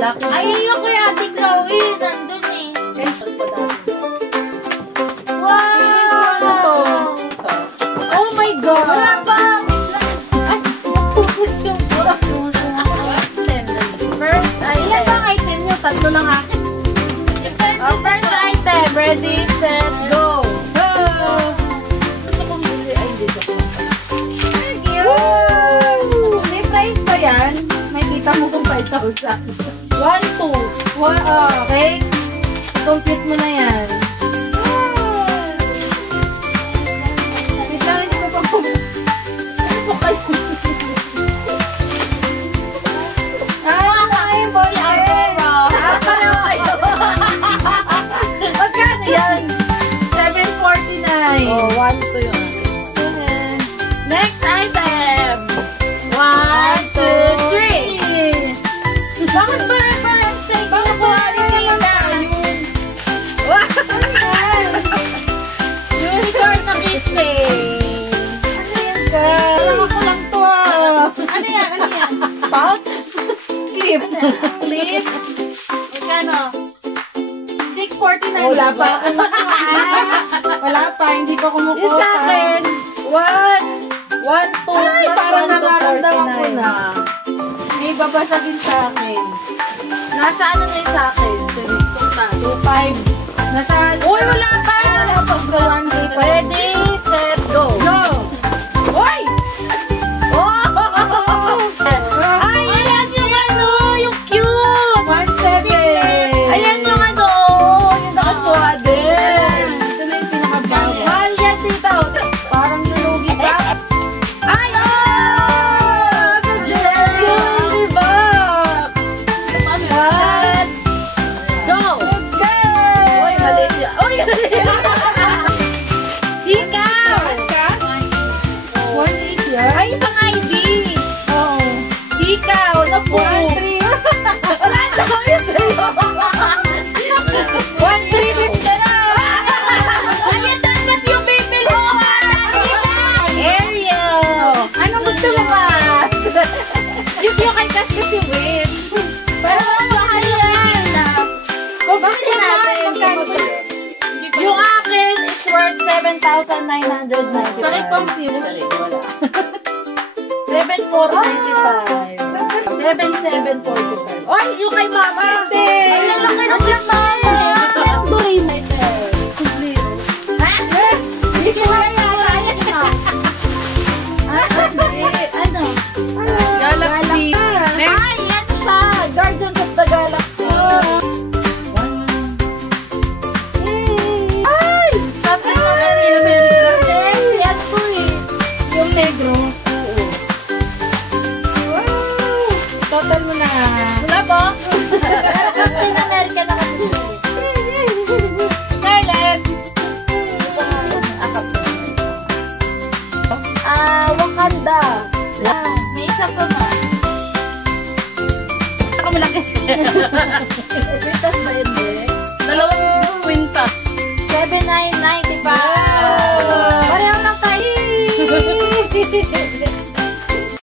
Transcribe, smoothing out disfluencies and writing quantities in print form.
black. Ay, yung kuya Ate Chloe, nandun eh. Wow! Oh my God! Wala pa! Ay, napupot yung First item. Ilan bang item nyo? Tatlo lang akin. First item. Ready, set, go! Gusto kong bili. Ay, dito ko. Thank you! May price pa yan. May kita mo kung 5,000. 1, 2. Okay? Complete mo na yan. Wait lang, hindi ko pa po. Ano po kayo? Ay, boyfriend! Pareho kayo. Magkano yan? 749. Oh, 1 to yun. Next item. 1, 2, 3. Bakit ba parang say Baka po naman tayo. Unicorn na kitchen. Ano yan ka? Alam ko lang to ah. Ano yan? Ano yan? Pouch? Clip. Clip. Magkano? 649. Wala pa. Wala pa. Hindi pa kumukuha. Yung sa akin. 1, 2, Ay, parang nararamdaman ko na. May babasagin sa akin. Nasa ano na yung sa akin? 2.5. Nasa... Uy, wala pa! Wala pa. 1 pa. Ready, set, go! Go! Uy! Oh! Ay, ayan yung ano, yung cute! 1.7. Ayan yung ano, yung nakaswaddle. Ito na yung pinakabago. Mahal yan dito. Parang nalugi pa. Ay, oh! Ito, Jay! Silver box! Ayan. Go! Uy, maliit yan. Uy, ikaw! One eight yan? Ay, pang ID! Oo. Ikaw, na po! 1.3. Wala na kami sa'yo! 1,350 na lang! Ayan, dapat yung bibili ko! Ariel! Anong gusto mo, Mas? Yung kay Kas kasi wish. Pero mahal yan. Bakit natin. Yung akin is worth 7,995. Paki-compute. Wala. 7,495. 7,745. Oy, yung kay Mama! Ay, ang laki ng laman. Ang durin na ito. Ha? Hindi ko kaya. Ano? Galaxy. Ay, yan siya. Guardians of the Galaxy. Ay! Sabi na nga ni America. Yan to eh. Yung negro. Wow! Total mo na. Wala ba? Pero Captain America na kasi siya. Scarlett! Wakanda. May isa pa ma. Ako malaki.